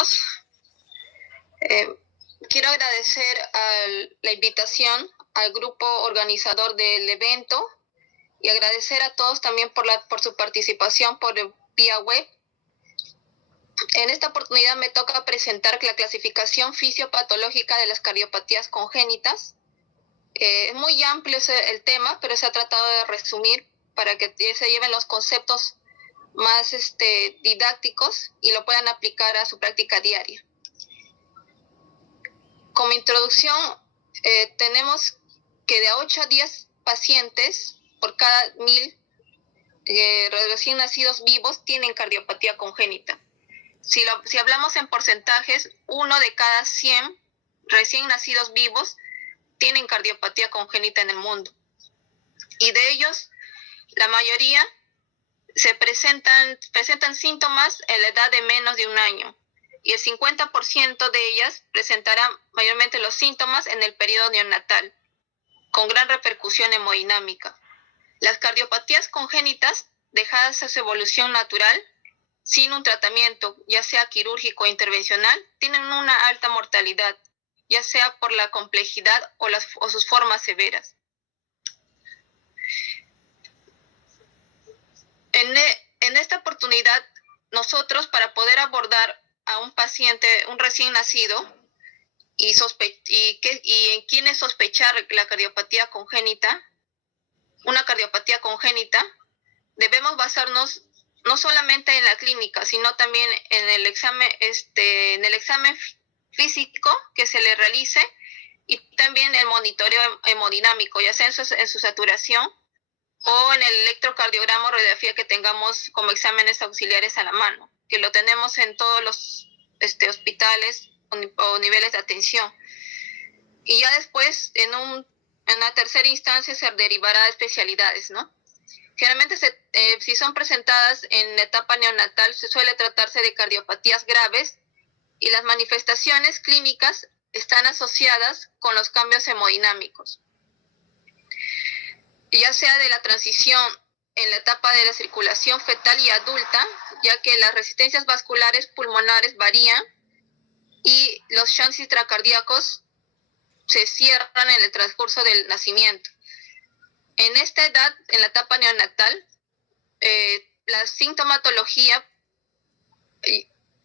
todos. Quiero agradecer la invitación al grupo organizador del evento y agradecer a todos también por su participación por vía web. En esta oportunidad me toca presentar la clasificación fisiopatológica de las cardiopatías congénitas. Es muy amplio el tema, pero se ha tratado de resumir para que se lleven los conceptos más didácticos y lo puedan aplicar a su práctica diaria. Como introducción, tenemos que de 8 a 10 pacientes por cada 1000 recién nacidos vivos tienen cardiopatía congénita. Si hablamos en porcentajes, 1 de cada 100 recién nacidos vivos tienen cardiopatía congénita en el mundo. Y de ellos, la mayoría presentan síntomas en la edad de menos de un año. Y el 50% de ellas presentarán mayormente los síntomas en el periodo neonatal, con gran repercusión hemodinámica. Las cardiopatías congénitas, dejadas a su evolución natural, sin un tratamiento, ya sea quirúrgico o intervencional, tienen una alta mortalidad, ya sea por la complejidad o sus formas severas. En esta oportunidad, nosotros, para poder abordar a un paciente, un recién nacido, y en quienes sospechar la cardiopatía congénita, una cardiopatía congénita, debemos basarnos no solamente en la clínica, sino también en el examen físico que se le realice y también el monitoreo hemodinámico, ya sea en su saturación o en el electrocardiograma o radiografía que tengamos como exámenes auxiliares a la mano, que lo tenemos en todos los hospitales o niveles de atención. Y ya después, en una tercera instancia, se derivará a especialidades, ¿no? Generalmente, si son presentadas en la etapa neonatal, se suele tratarse de cardiopatías graves y las manifestaciones clínicas están asociadas con los cambios hemodinámicos, ya sea de la transición en la etapa de la circulación fetal y adulta, ya que las resistencias vasculares pulmonares varían y los shunts intracardíacos se cierran en el transcurso del nacimiento. En esta edad, en la etapa neonatal, la sintomatología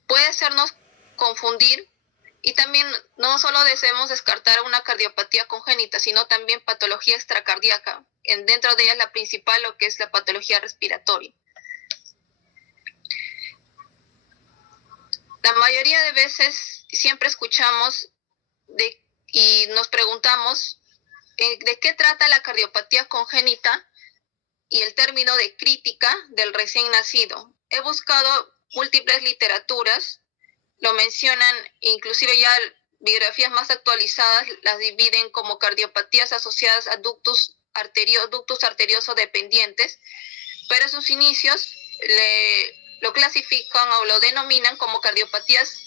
puede hacernos confundir y también no solo debemos descartar una cardiopatía congénita, sino también patología extracardíaca, dentro de ellas la principal, lo que es la patología respiratoria. La mayoría de veces siempre escuchamos y nos preguntamos de qué trata la cardiopatía congénita y el término de crítica del recién nacido. He buscado múltiples literaturas, lo mencionan, inclusive ya biografías más actualizadas las dividen como cardiopatías asociadas a ductus arterioso dependientes, pero en sus inicios lo clasifican o lo denominan como cardiopatías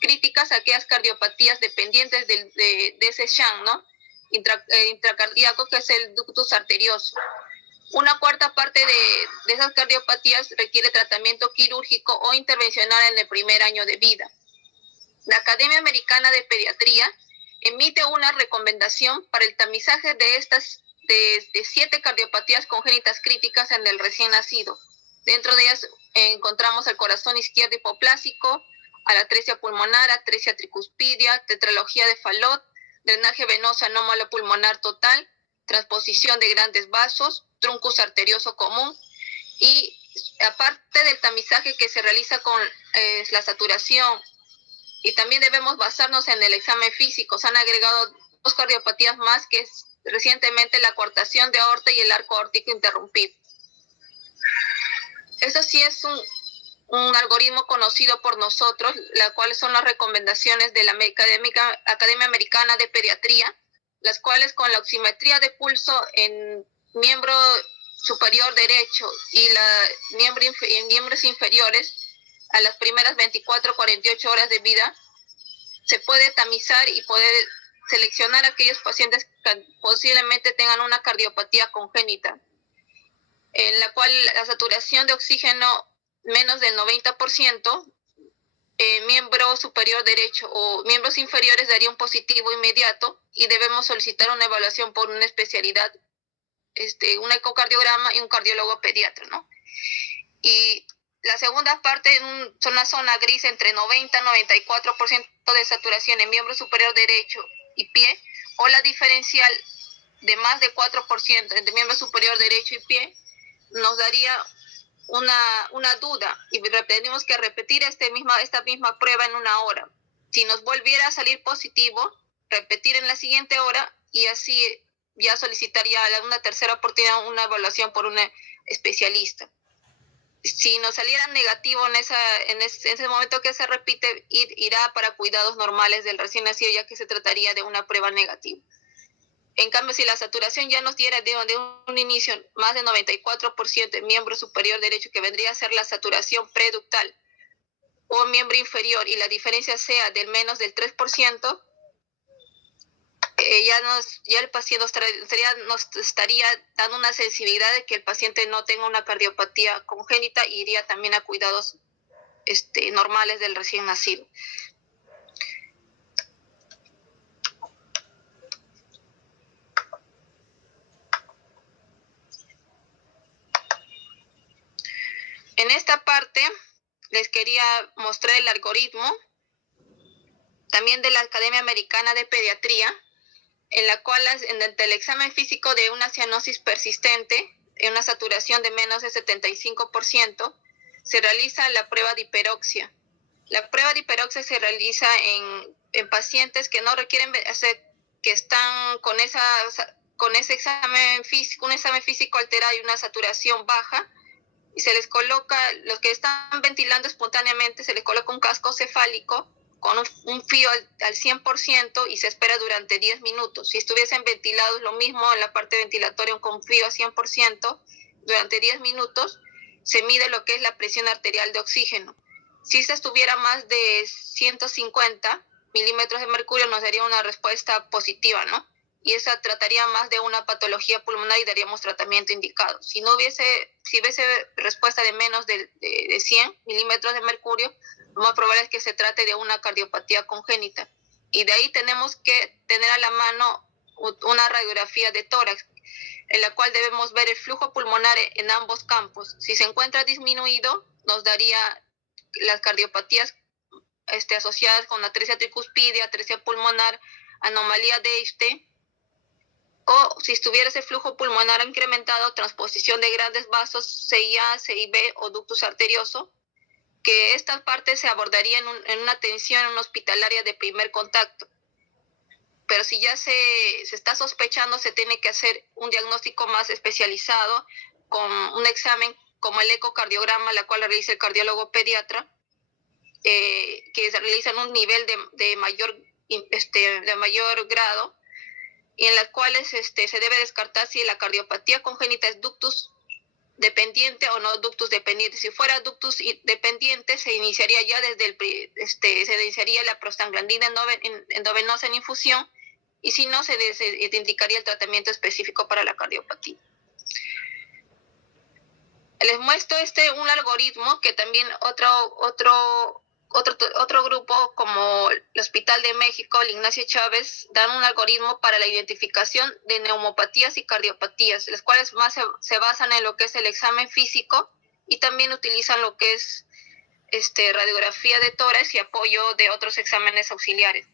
críticas, aquellas cardiopatías dependientes de ese shunt, ¿no? Intracardíaco, que es el ductus arterioso. Una cuarta parte de esas cardiopatías requiere tratamiento quirúrgico o intervencional en el primer año de vida. La Academia Americana de Pediatría emite una recomendación para el tamizaje de 7 cardiopatías congénitas críticas en el recién nacido. Dentro de ellas encontramos el corazón izquierdo hipoplásico, alatresia pulmonar, atresia tricuspidia, tetralogía de Fallot, drenaje venoso anómalo pulmonar total, transposición de grandes vasos, truncus arterioso común, y aparte del tamizaje que se realiza con la saturación, y también debemos basarnos en el examen físico. Se han agregado 2 cardiopatías más, que es recientemente la coartación de aorta y el arco aórtico interrumpido. Eso sí es un algoritmo conocido por nosotros, las cuales son las recomendaciones de la Academia Americana de Pediatría, las cuales con la oximetría de pulso en miembro superior derecho y miembros inferiores a las primeras 24 o 48 horas de vida, se puede tamizar y poder seleccionar a aquellos pacientes que posiblemente tengan una cardiopatía congénita, en la cual la saturación de oxígeno menos del 90% miembro superior derecho o miembros inferiores daría un positivo inmediato y debemos solicitar una evaluación por una especialidad, un ecocardiograma y un cardiólogo pediatra, ¿no? Y la segunda parte son una zona gris entre 90 y 94% de saturación en miembro superior derecho y pie, o la diferencial de más de 4% entre miembro superior derecho y pie, nos daría una duda y tenemos que repetir esta misma prueba en una hora. Si nos volviera a salir positivo, repetir en la siguiente hora y así ya solicitaría una tercera oportunidad, una evaluación por un especialista. Si nos saliera negativo en ese momento que se repite, irá para cuidados normales del recién nacido, ya que se trataría de una prueba negativa. En cambio, si la saturación ya nos diera de un inicio más de 94% en miembro superior derecho, que vendría a ser la saturación preductal, o miembro inferior, y la diferencia sea del menos del 3%, ya el paciente nos estaría dando una sensibilidad de que el paciente no tenga una cardiopatía congénita y iría también a cuidados normales del recién nacido. En esta parte les quería mostrar el algoritmo también de la Academia Americana de Pediatría, en la cual ante el examen físico de una cianosis persistente, en una saturación de menos de 75%, se realiza la prueba de hiperoxia. La prueba de hiperoxia se realiza en pacientes que no requieren que están con ese examen físico, un examen físico alterado y una saturación baja, y se les coloca, los que están ventilando espontáneamente, se les coloca un casco cefálico con un fío al 100% y se espera durante 10 minutos. Si estuviesen ventilados, lo mismo en la parte ventilatoria con fío a 100%, durante 10 minutos se mide lo que es la presión arterial de oxígeno. Si se estuviera más de 150 milímetros de mercurio, nos daría una respuesta positiva, ¿no? Y esa trataría más de una patología pulmonar y daríamos tratamiento indicado. Si hubiese respuesta de menos de 100 milímetros de mercurio, lo más probable es que se trate de una cardiopatía congénita. Y de ahí tenemos que tener a la mano una radiografía de tórax, en la cual debemos ver el flujo pulmonar en ambos campos. Si se encuentra disminuido, nos daría las cardiopatías asociadas con atresia tricuspidia, atresia pulmonar, anomalía de Este, o si estuviera ese flujo pulmonar incrementado, transposición de grandes vasos, CIA, CIB o ductus arterioso, que esta parte se abordaría en una atención hospitalaria de primer contacto. Pero si ya se está sospechando, se tiene que hacer un diagnóstico más especializado con un examen como el ecocardiograma, la cual realiza el cardiólogo pediatra, que se realiza en un nivel de mayor grado, y en las cuales se debe descartar si la cardiopatía congénita es ductus dependiente o no ductus dependiente. Si fuera ductus dependiente, se iniciaría ya se iniciaría la prostaglandina endovenosa en infusión, y si no, se indicaría el tratamiento específico para la cardiopatía. Les muestro un algoritmo que también otro grupo como el Hospital de México, el Ignacio Chávez, dan un algoritmo para la identificación de neumopatías y cardiopatías, las cuales más se basan en lo que es el examen físico y también utilizan lo que es radiografía de tórax y apoyo de otros exámenes auxiliares.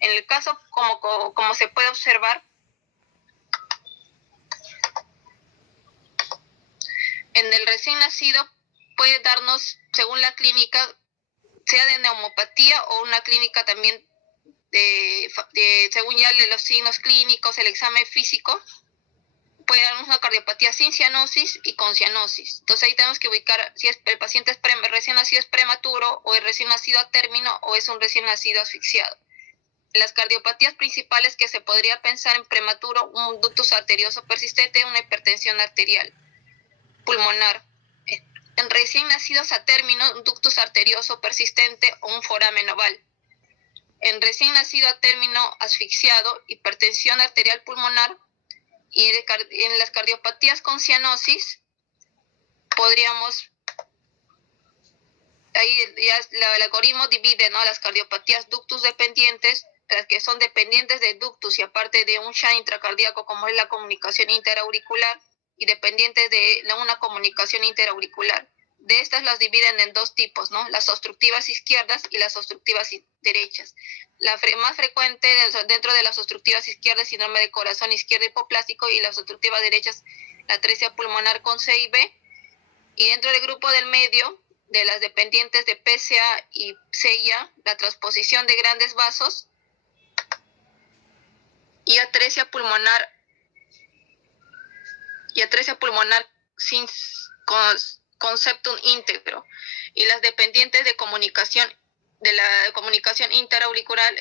En el caso, como se puede observar, en el recién nacido puede darnos, según la clínica, sea de neumopatía o una clínica también según ya los signos clínicos, el examen físico, puede darnos una cardiopatía sin cianosis y con cianosis. Entonces ahí tenemos que ubicar si el paciente recién nacido es prematuro, o es recién nacido a término, o es un recién nacido asfixiado. Las cardiopatías principales que se podría pensar en prematuro: un ductus arterioso persistente, una hipertensión arterial pulmonar. En recién nacidos a término, un ductus arterioso persistente o un foramen oval. En recién nacido a término asfixiado, hipertensión arterial pulmonar. Y en las cardiopatías con cianosis podríamos ahí ya el algoritmo divide, ¿no?, las cardiopatías ductus dependientes, las que son dependientes de ductus y aparte de un shunt intracardíaco como es la comunicación interauricular, y dependientes de una comunicación interauricular. De estas las dividen en dos tipos, ¿no?, las obstructivas izquierdas y las obstructivas derechas. La más frecuente dentro de las obstructivas izquierdas, síndrome de corazón izquierdo hipoplástico, y las obstructivas derechas, la atresia pulmonar con C y B. Y dentro del grupo del medio, de las dependientes de PCA y CIA, la transposición de grandes vasos y atresia pulmonar sin conceptum íntegro, y las dependientes de la comunicación interauricular,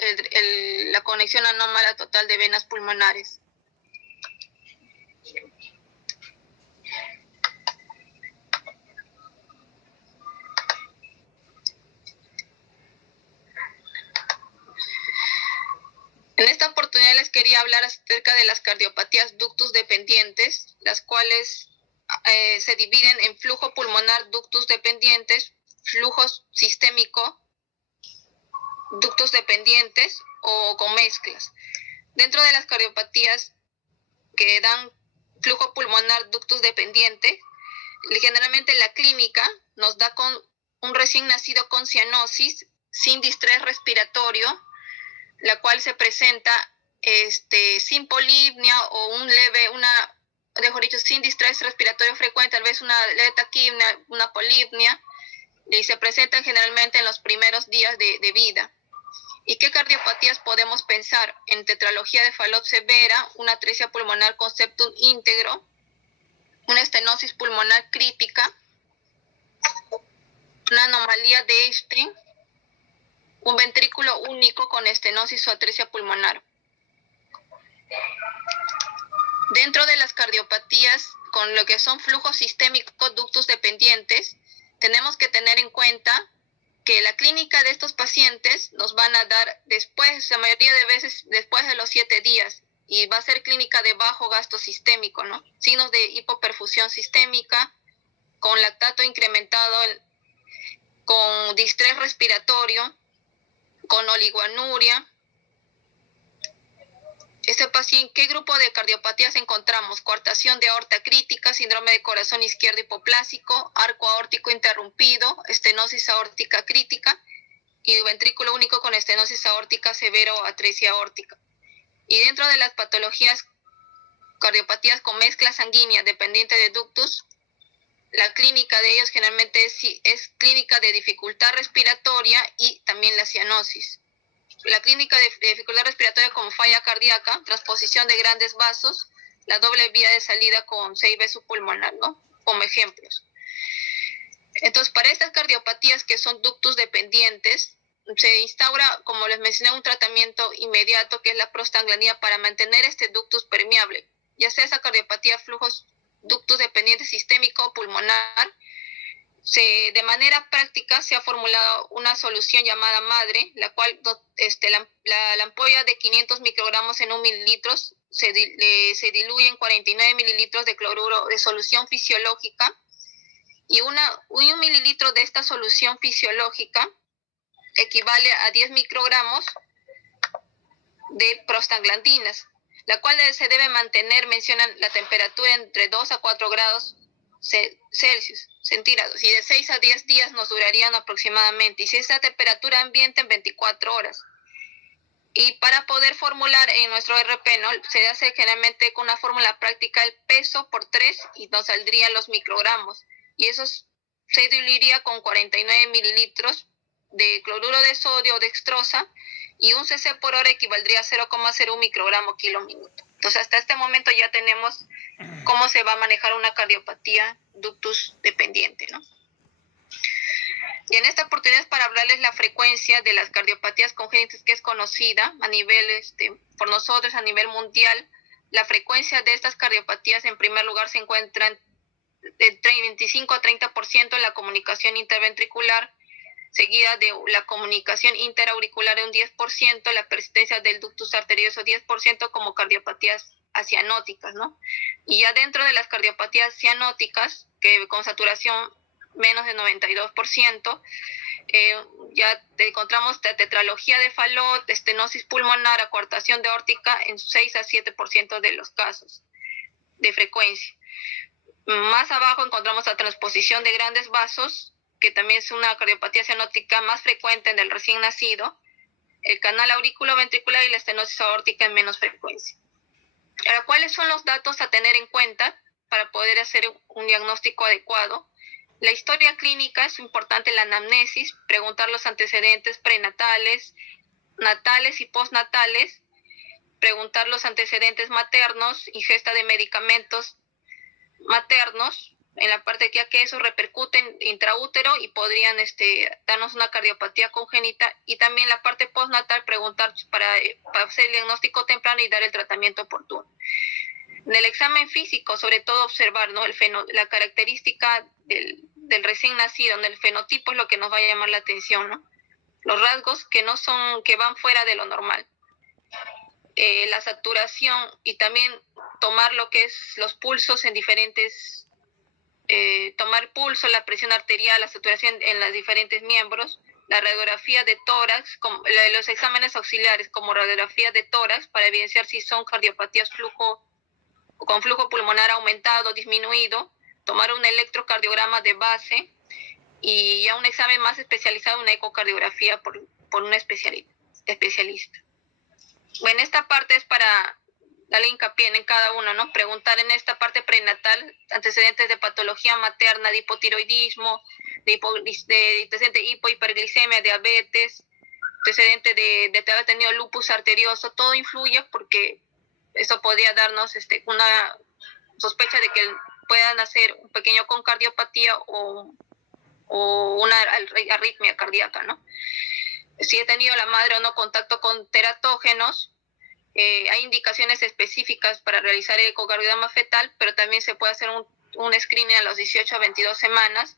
la conexión anómala total de venas pulmonares. En esta oportunidad les quería hablar acerca de las cardiopatías ductus dependientes, las cuales se dividen en flujo pulmonar ductus dependientes, flujo sistémico ductus dependientes o con mezclas. Dentro de las cardiopatías que dan flujo pulmonar ductus dependiente, generalmente la clínica nos da con un recién nacido con cianosis, sin distrés respiratorio, la cual se presenta sin polipnia o sin distrés respiratorio frecuente, tal vez una leve taquipnia, una polipnia, y se presentan generalmente en los primeros días de vida. ¿Y qué cardiopatías podemos pensar? En tetralogía de Fallot severa, una atresia pulmonar con septum íntegro, una estenosis pulmonar crítica, una anomalía de Einstein, un ventrículo único con estenosis o atresia pulmonar. Dentro de las cardiopatías con lo que son flujos sistémicos ductus dependientes, tenemos que tener en cuenta que la clínica de estos pacientes nos van a dar después, la mayoría de veces después de los 7 días, y va a ser clínica de bajo gasto sistémico, ¿no? Signos de hipoperfusión sistémica, con lactato incrementado, con distrés respiratorio, con oligoanuria. Este paciente, ¿qué grupo de cardiopatías encontramos? Coartación de aorta crítica, síndrome de corazón izquierdo hipoplásico, arco aórtico interrumpido, estenosis aórtica crítica y ventrículo único con estenosis aórtica severa o atresia aórtica. Y dentro de las patologías, cardiopatías con mezcla sanguínea dependiente de ductus, la clínica de ellos generalmente es clínica de dificultad respiratoria y también la cianosis. La clínica de dificultad respiratoria con falla cardíaca, transposición de grandes vasos, la doble vía de salida con CIB subpulmonar, ¿no?, como ejemplos. Entonces, para estas cardiopatías que son ductus dependientes, se instaura, como les mencioné, un tratamiento inmediato que es la prostaglandina para mantener este ductus permeable, ya sea esa cardiopatía flujos ductus dependiente sistémico o pulmonar. De manera práctica se ha formulado una solución llamada MADRE, la cual la ampolla de 500 microgramos en 1 mililitros se diluye en 49 mililitros de cloruro de solución fisiológica, y un mililitro de esta solución fisiológica equivale a 10 microgramos de prostaglandinas, la cual se debe mantener, mencionan, la temperatura entre 2 a 4 grados Celsius, centígrados, y de 6 a 10 días nos durarían aproximadamente, y si es a temperatura ambiente, en 24 horas. Y para poder formular en nuestro RP, ¿no?, se hace generalmente con una fórmula práctica el peso por 3 y nos saldrían los microgramos, y eso se diluiría con 49 mililitros de cloruro de sodio o dextrosa, y un cc por hora equivaldría a 0,01 microgramo kilo minuto. Entonces, hasta este momento ya tenemos cómo se va a manejar una cardiopatía ductus dependiente, ¿no? Y en esta oportunidad es para hablarles la frecuencia de las cardiopatías congénitas, que es conocida a nivel, por nosotros a nivel mundial. La frecuencia de estas cardiopatías, en primer lugar, se encuentra entre 25 a 30% en la comunicación interventricular, seguida de la comunicación interauricular de un 10%, la persistencia del ductus arterioso 10% como cardiopatías acianóticas, ¿no? Y ya dentro de las cardiopatías cianóticas, que con saturación menos de 92%. Ya encontramos tetralogía de Fallot, estenosis pulmonar, acuartación de aórtica en 6 a 7% de los casos de frecuencia. Más abajo encontramos la transposición de grandes vasos, que también es una cardiopatía cianótica más frecuente en el recién nacido, el canal aurículo-ventricular y la estenosis aórtica en menos frecuencia. Ahora, ¿cuáles son los datos a tener en cuenta para poder hacer un diagnóstico adecuado? La historia clínica es importante, la anamnesis, preguntar los antecedentes prenatales, natales y postnatales, preguntar los antecedentes maternos, ingesta de medicamentos maternos, en la parte que eso repercute en intraútero y podrían darnos una cardiopatía congénita, y también la parte postnatal, preguntar para hacer el diagnóstico temprano y dar el tratamiento oportuno. En el examen físico, sobre todo observar, ¿no?, la característica del recién nacido, en el fenotipo es lo que nos va a llamar la atención, ¿no? Los rasgos que van fuera de lo normal. La saturación, y también tomar lo que es los pulsos en diferentes, tomar pulso, la presión arterial, la saturación en los diferentes miembros, la radiografía de tórax, los exámenes auxiliares como radiografía de tórax para evidenciar si son cardiopatías con flujo pulmonar aumentado, disminuido, tomar un electrocardiograma de base y ya un examen más especializado, una ecocardiografía por un especialista. Bueno, esta parte es para darle hincapié en cada uno, ¿no? Preguntar en esta parte prenatal antecedentes de patología materna, de hipotiroidismo, de antecedente de hiperglicemia, diabetes, antecedente de haber tenido lupus arterioso. Todo influye porque eso podría darnos una sospecha de que puedan nacer un pequeño con cardiopatía o una arritmia cardíaca, ¿no? Si he tenido la madre o no contacto con teratógenos, hay indicaciones específicas para realizar el ecocardiograma fetal, pero también se puede hacer un screening a los 18 a 22 semanas.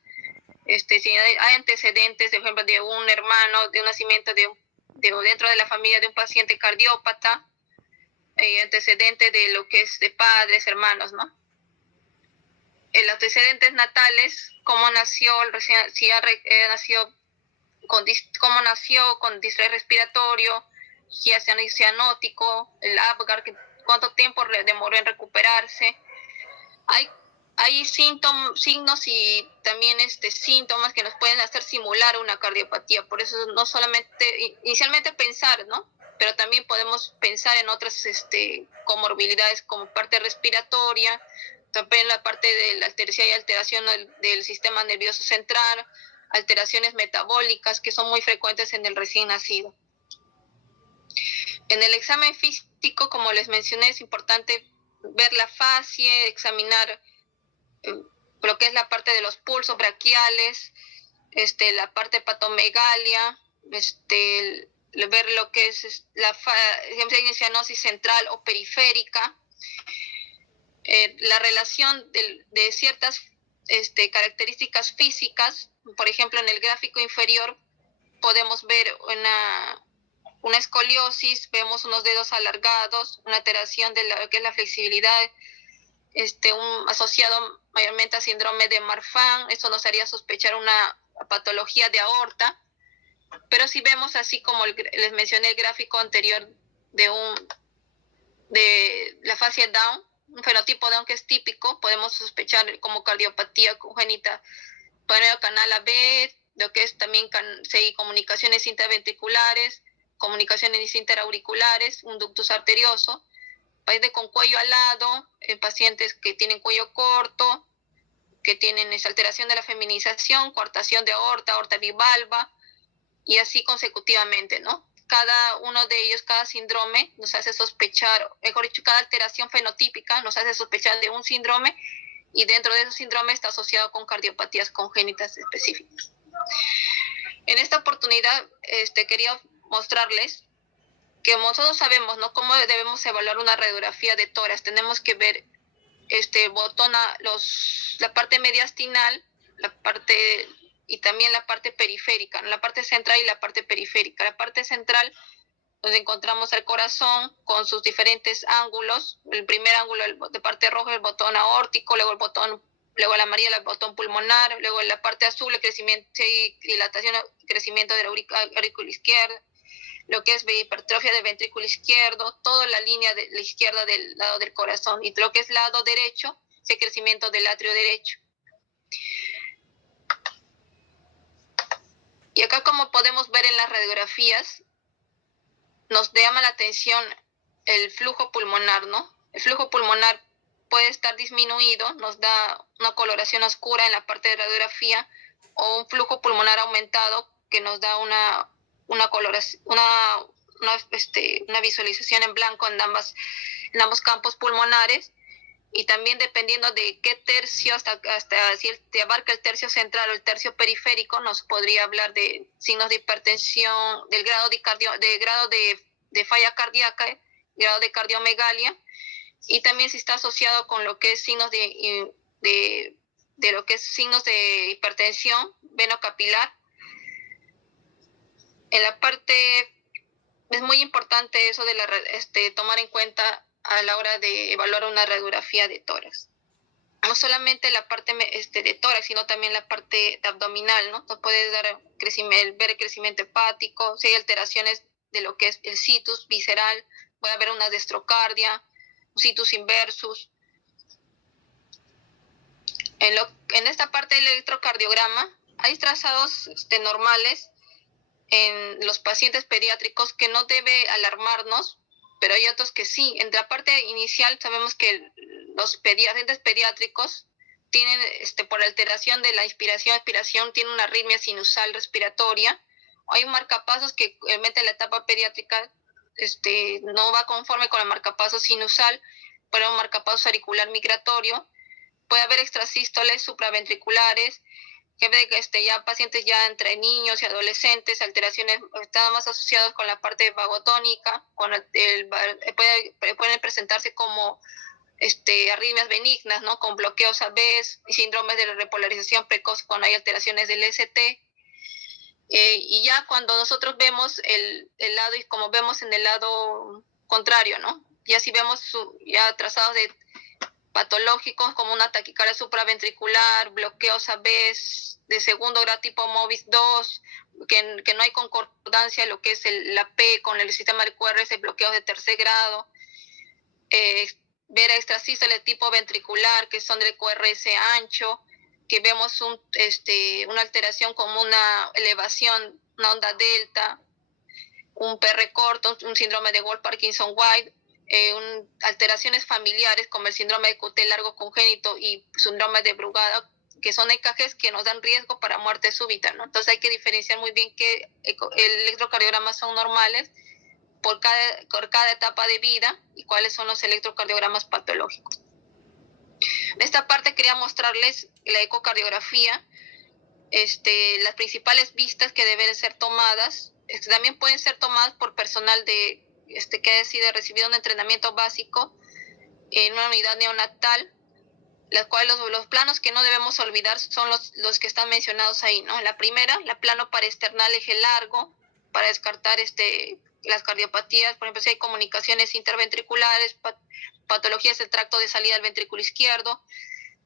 Si hay antecedentes, por ejemplo, de un hermano, de un nacimiento dentro de la familia de un paciente cardiópata, antecedentes de lo que es de padres, hermanos, ¿no? El antecedentes natales, cómo nació, si nació cómo nació con distrés respiratorio, si es cianótico, el Apgar, cuánto tiempo demoró en recuperarse. Hay signos y también síntomas que nos pueden hacer simular una cardiopatía. Por eso no solamente, inicialmente pensar, ¿no?, pero también podemos pensar en otras comorbilidades como parte respiratoria, también la parte de la alteración del sistema nervioso central, alteraciones metabólicas que son muy frecuentes en el recién nacido. En el examen físico, como les mencioné, es importante ver la fascie, examinar lo que es la parte de los pulsos braquiales, la parte de patomegalia, ver lo que es la cianosis central o periférica, la relación de ciertas características físicas. Por ejemplo, en el gráfico inferior podemos ver una escoliosis, vemos unos dedos alargados, una alteración de lo que es la flexibilidad, asociado mayormente a síndrome de Marfan. Esto nos haría sospechar una patología de aorta. Pero si vemos, así como les mencioné el gráfico anterior de la fascia Down, un fenotipo Down que es típico, podemos sospechar como cardiopatía congénita por el canal AB, lo que es también comunicaciones intraventriculares, comunicaciones interauriculares, un ductus arterioso, pacientes con cuello alado, pacientes que tienen cuello corto, que tienen esa alteración de la feminización, coartación de aorta bivalva, y así consecutivamente, ¿no? Cada uno de ellos, cada síndrome nos hace sospechar, mejor dicho, cada alteración fenotípica nos hace sospechar de un síndrome, y dentro de esos síndromes está asociado con cardiopatías congénitas específicas. En esta oportunidad quería mostrarles que nosotros sabemos, ¿no?, cómo debemos evaluar una radiografía de tórax. Tenemos que ver la parte mediastinal, y también la parte periférica, ¿no?, la parte central y la parte periférica. La parte central, donde encontramos el corazón con sus diferentes ángulos. El primer ángulo de parte roja, el botón aórtico, luego el botón luego la amarilla el botón pulmonar, luego en la parte azul el crecimiento y dilatación, crecimiento del aurículo izquierdo, lo que es hipertrofia del ventrículo izquierdo, toda la línea de la izquierda del lado del corazón, y lo que es lado derecho, ese crecimiento del atrio derecho. Y acá, como podemos ver en las radiografías, nos llama la atención el flujo pulmonar, ¿no? El flujo pulmonar puede estar disminuido, nos da una coloración oscura en la parte de radiografía, o un flujo pulmonar aumentado que nos da una coloración, una visualización en blanco en ambos campos pulmonares. Y también dependiendo de qué tercio, hasta si te abarca el tercio central o el tercio periférico, nos podría hablar de signos de hipertensión, del grado de falla cardíaca, grado de cardiomegalia, y también si está asociado con lo que es signos de lo que es signos de hipertensión venocapilar. En la parte es muy importante eso de tomar en cuenta a la hora de evaluar una radiografía de tórax. No solamente la parte de tórax, sino también la parte abdominal, ¿no? Nos puede dar ver el crecimiento hepático, si hay alteraciones de lo que es el situs visceral, puede haber una destrocardia, un situs inversus. En esta parte del electrocardiograma hay trazados normales en los pacientes pediátricos que no debe alarmarnos, pero hay otros que sí. En la parte inicial sabemos que los pacientes pediátricos tienen, por alteración de la inspiración-expiración, tienen una arritmia sinusal respiratoria. Hay un marcapasos que mete la etapa pediátrica, no va conforme con el marcapaso sinusal, pero un marcapaso auricular migratorio. Puede haber extrasístoles supraventriculares, que ya pacientes ya entre niños y adolescentes, alteraciones están más asociadas con la parte vagotónica, pueden presentarse como arritmias benignas, ¿no? Con bloqueos a vez y síndromes de repolarización precoz cuando hay alteraciones del ST. Y ya cuando nosotros vemos el lado, y como vemos en el lado contrario, ¿no? Ya si vemos ya trazados de patológicos como una taquicardia supraventricular, bloqueos a vez de segundo grado tipo MOVIS 2, que no hay concordancia lo que es la P con el sistema de QRS, bloqueos de tercer grado, ver extrasístoles tipo ventricular que son del QRS ancho, que vemos una alteración como una elevación, una onda delta, un PR corto, un síndrome de Wolff-Parkinson-White, alteraciones familiares como el síndrome de QT largo congénito y síndrome de Brugada, que son EKGs que nos dan riesgo para muerte súbita, ¿no? Entonces hay que diferenciar muy bien que el electrocardiogramas son normales por cada etapa de vida y cuáles son los electrocardiogramas patológicos. En esta parte quería mostrarles la ecocardiografía, las principales vistas que deben ser tomadas. También pueden ser tomadas por personal que decide recibir un entrenamiento básico en una unidad neonatal, las cuales los planos que no debemos olvidar son los que están mencionados ahí, ¿no? La primera, la plano paraesternal eje largo, para descartar las cardiopatías, por ejemplo, si hay comunicaciones interventriculares, patologías del tracto de salida del ventrículo izquierdo.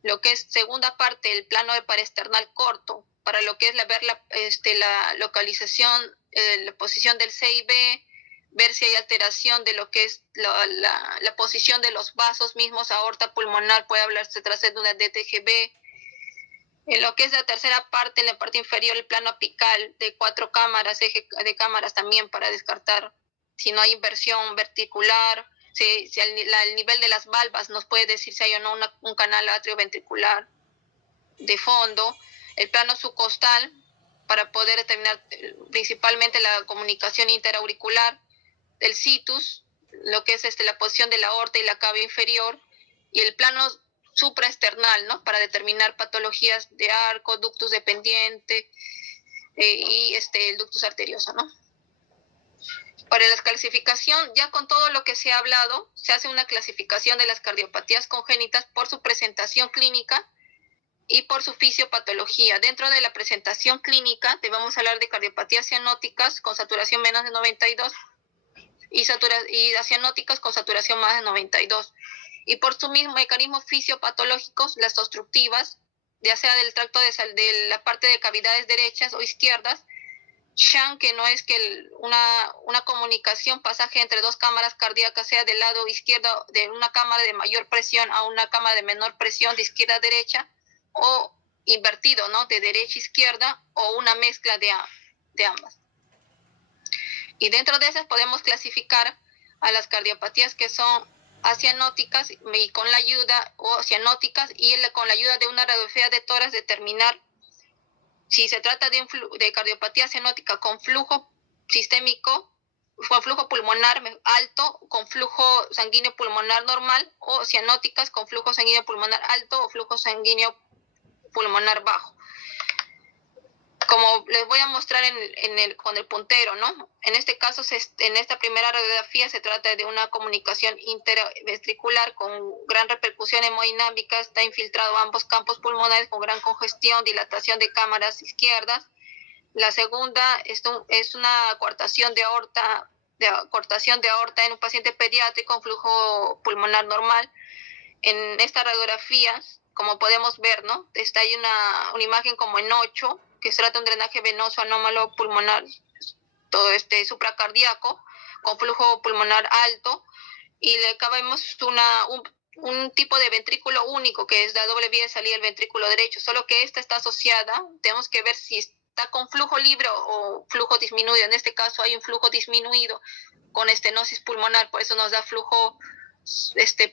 Lo que es segunda parte, el plano de paraesternal corto, para lo que es ver la localización, la posición del CIB, ver si hay alteración de lo que es la posición de los vasos mismos, aorta pulmonar, puede hablarse tras de una DTGB. En lo que es la tercera parte, en la parte inferior, el plano apical de 4 cámaras, eje de cámaras también para descartar si no hay inversión verticular, si el nivel de las valvas nos puede decir si hay o no un canal atrioventricular de fondo. El plano subcostal para poder determinar principalmente la comunicación interauricular, el situs, lo que es la posición de la aorta y la cava inferior, y el plano supraesternal, ¿no? Para determinar patologías de arco, ductus dependiente y el ductus arterioso, ¿no? Para la clasificación, ya con todo lo que se ha hablado, se hace una clasificación de las cardiopatías congénitas por su presentación clínica y por su fisiopatología. Dentro de la presentación clínica debemos hablar de cardiopatías cianóticas con saturación menos de 92 y cianóticas con saturación más de 92. y por su mismo mecanismo fisiopatológicos, las obstructivas, ya sea del tracto de la parte de cavidades derechas o izquierdas, Shan, que no es que una comunicación pasaje entre dos cámaras cardíacas sea del lado izquierdo de una cámara de mayor presión a una cámara de menor presión de izquierda a derecha, o invertido, ¿no? De derecha a izquierda, o una mezcla de ambas. Y dentro de esas podemos clasificar a las cardiopatías que son acianóticas y con la ayuda, o cianóticas, y con la ayuda de una radiografía de tórax determinar si se trata de cardiopatía cianótica con flujo sistémico, con flujo pulmonar alto, con flujo sanguíneo pulmonar normal, o cianóticas con flujo sanguíneo pulmonar alto o flujo sanguíneo pulmonar bajo. Como les voy a mostrar con el puntero, ¿no? En este caso, en esta primera radiografía se trata de una comunicación interventricular con gran repercusión hemodinámica, está infiltrado ambos campos pulmonares con gran congestión, dilatación de cámaras izquierdas. La segunda es una coartación de aorta en un paciente pediátrico con flujo pulmonar normal. En esta radiografía, como podemos ver, ¿no? Hay una imagen como en 8, que se trata de un drenaje venoso anómalo pulmonar, todo supracardíaco, con flujo pulmonar alto, y le acabamos un tipo de ventrículo único, que es la doble vía de salida del ventrículo derecho, solo que esta está asociada, tenemos que ver si está con flujo libre o flujo disminuido. En este caso hay un flujo disminuido con estenosis pulmonar, por eso nos da flujo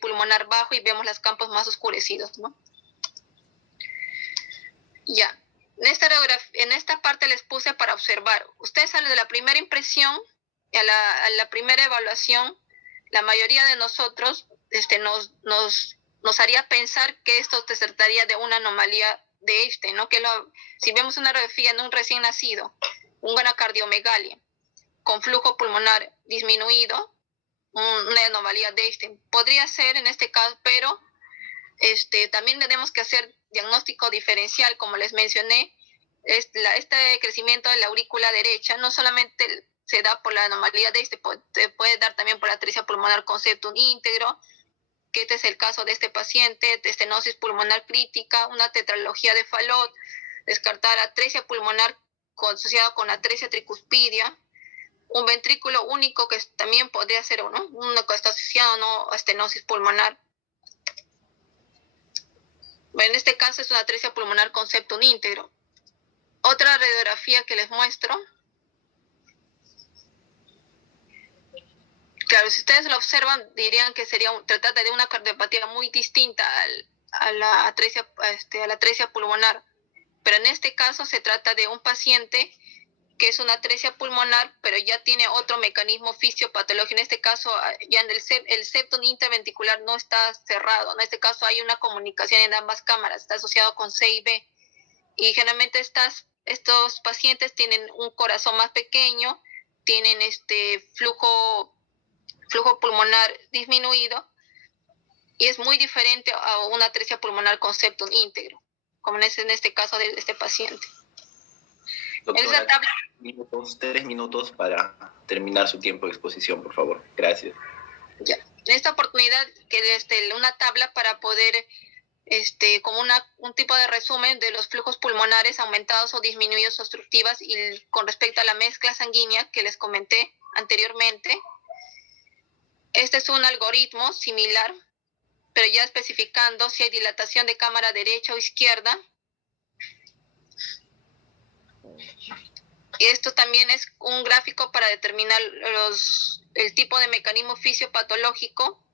pulmonar bajo y vemos los campos más oscurecidos, ¿no? Ya. En esta parte les puse para observar. Ustedes, de la primera impresión, a la primera evaluación, la mayoría de nosotros nos haría pensar que esto te trataría de una anomalía de Einstein, ¿no? Si vemos una radiografía en un recién nacido, una cardiomegalia con flujo pulmonar disminuido, una anomalía de Einstein. Podría ser en este caso, pero también tenemos que hacer diagnóstico diferencial, como les mencioné. Este crecimiento de la aurícula derecha no solamente se da por la anomalía de se puede dar también por la atresia pulmonar con septum íntegro, que este es el caso de este paciente, de estenosis pulmonar crítica, una tetralogía de Fallot, descartar atresia pulmonar asociada con atresia tricuspidia, un ventrículo único que también podría ser, ¿no? Uno que está asociado, ¿no?, a estenosis pulmonar. En este caso es una atresia pulmonar con septum íntegro. Otra radiografía que les muestro. Claro, si ustedes lo observan, dirían que se trata de una cardiopatía muy distinta a la atresia pulmonar. Pero en este caso se trata de un paciente que es una atresia pulmonar, pero ya tiene otro mecanismo fisiopatológico. En este caso, ya el septum interventricular no está cerrado. En este caso hay una comunicación en ambas cámaras, está asociado con C y B. Y generalmente estos pacientes tienen un corazón más pequeño, tienen flujo pulmonar disminuido, y es muy diferente a una atresia pulmonar con septum íntegro, como en este caso de este paciente. Doctora, 3 minutos para terminar su tiempo de exposición, por favor. Gracias. Ya. En esta oportunidad, una tabla para poder, como un tipo de resumen de los flujos pulmonares aumentados o disminuidos obstructivas, y con respecto a la mezcla sanguínea que les comenté anteriormente. Este es un algoritmo similar, pero ya especificando si hay dilatación de cámara derecha o izquierda. Y esto también es un gráfico para determinar el tipo de mecanismo fisiopatológico,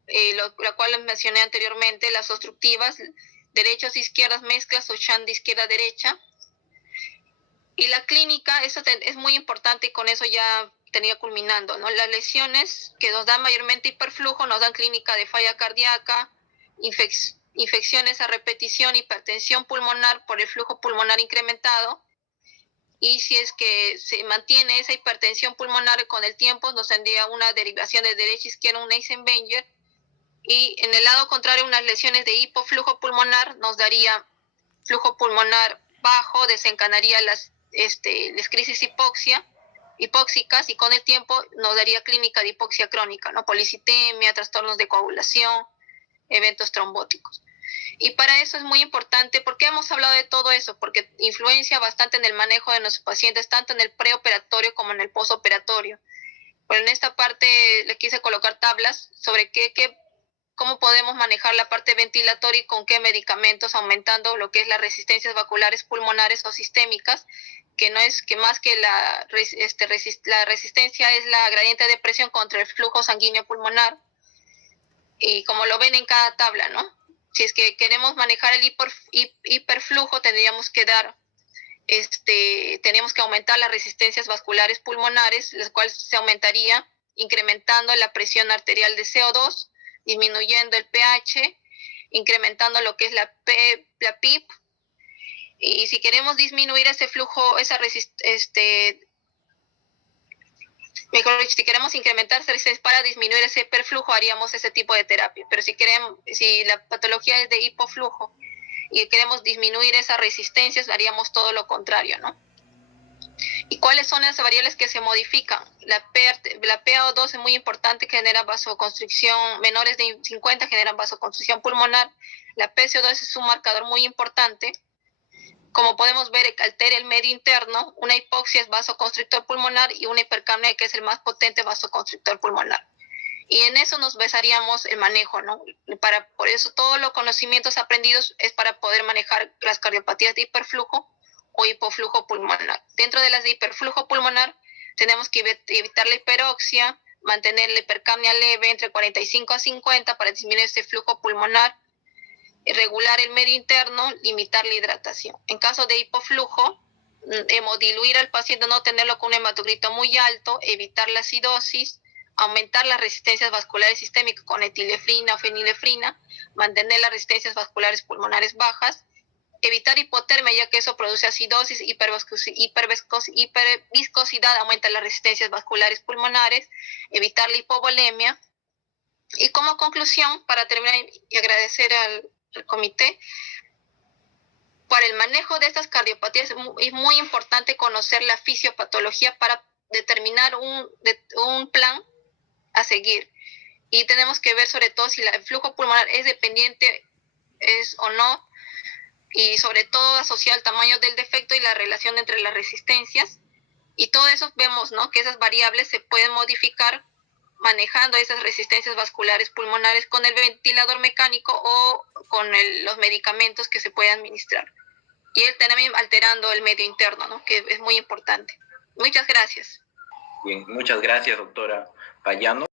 la cual les mencioné anteriormente, las obstructivas, derechas, izquierdas, mezclas o shunt de izquierda a derecha. Y la clínica, eso es muy importante, y con eso ya tenía culminando, ¿no? Las lesiones que nos dan mayormente hiperflujo nos dan clínica de falla cardíaca, infecciones a repetición, hipertensión pulmonar por el flujo pulmonar incrementado. Y si es que se mantiene esa hipertensión pulmonar con el tiempo, nos tendría una derivación de derecha a izquierda, un Eisenmenger. Y en el lado contrario, unas lesiones de hipoflujo pulmonar nos daría flujo pulmonar bajo, desencadenaría las crisis hipóxicas, y con el tiempo nos daría clínica de hipoxia crónica, ¿no? Policitemia, trastornos de coagulación. eventos trombóticos. Y para eso es muy importante, ¿por qué hemos hablado de todo eso? Porque influencia bastante en el manejo de nuestros pacientes, tanto en el preoperatorio como en el postoperatorio. Pero en esta parte le quise colocar tablas sobre cómo podemos manejar la parte ventilatoria y con qué medicamentos, aumentando lo que es las resistencias vasculares pulmonares o sistémicas, que no es que más que la resistencia es la gradiente de presión contra el flujo sanguíneo pulmonar, y como lo ven en cada tabla, ¿no? Si es que queremos manejar el hiperflujo, tendríamos que aumentar las resistencias vasculares pulmonares, las cuales se aumentaría incrementando la presión arterial de CO2, disminuyendo el pH, incrementando lo que es la PIP, y si queremos disminuir ese flujo, si queremos incrementar para disminuir ese hiperflujo, haríamos ese tipo de terapia. Pero si la patología es de hipoflujo y queremos disminuir esas resistencias, haríamos todo lo contrario, ¿no? ¿Y cuáles son las variables que se modifican? La PaO2 es muy importante, que genera vasoconstricción, menores de 50 generan vasoconstricción pulmonar. La PCO2 es un marcador muy importante. Como podemos ver, altera el medio interno. Una hipoxia es vasoconstrictor pulmonar y una hipercapnia, que es el más potente vasoconstrictor pulmonar. Y en eso nos basaríamos el manejo, ¿no? Por eso todos los conocimientos aprendidos es para poder manejar las cardiopatías de hiperflujo o hipoflujo pulmonar. Dentro de las de hiperflujo pulmonar tenemos que evitar la hiperoxia, mantener la hipercapnia leve entre 45 a 50 para disminuir ese flujo pulmonar, regular el medio interno, limitar la hidratación. En caso de hipoflujo, hemodiluir al paciente, no tenerlo con un hematocrito muy alto, evitar la acidosis, aumentar las resistencias vasculares sistémicas con etilefrina o fenilefrina, mantener las resistencias vasculares pulmonares bajas, evitar hipotermia, ya que eso produce acidosis, hiperviscosidad, aumenta las resistencias vasculares pulmonares, evitar la hipovolemia. Y como conclusión, para terminar y agradecer al comité, para el manejo de estas cardiopatías es muy importante conocer la fisiopatología para determinar un plan a seguir. Y tenemos que ver sobre todo si el flujo pulmonar es dependiente o no, y sobre todo asociado al tamaño del defecto y la relación entre las resistencias. Y todo eso vemos, ¿no?, que esas variables se pueden modificar manejando esas resistencias vasculares pulmonares con el ventilador mecánico o con los medicamentos que se pueden administrar. Y él también alterando el medio interno, ¿no?, que es muy importante. Muchas gracias. Bien, muchas gracias, doctora Payano.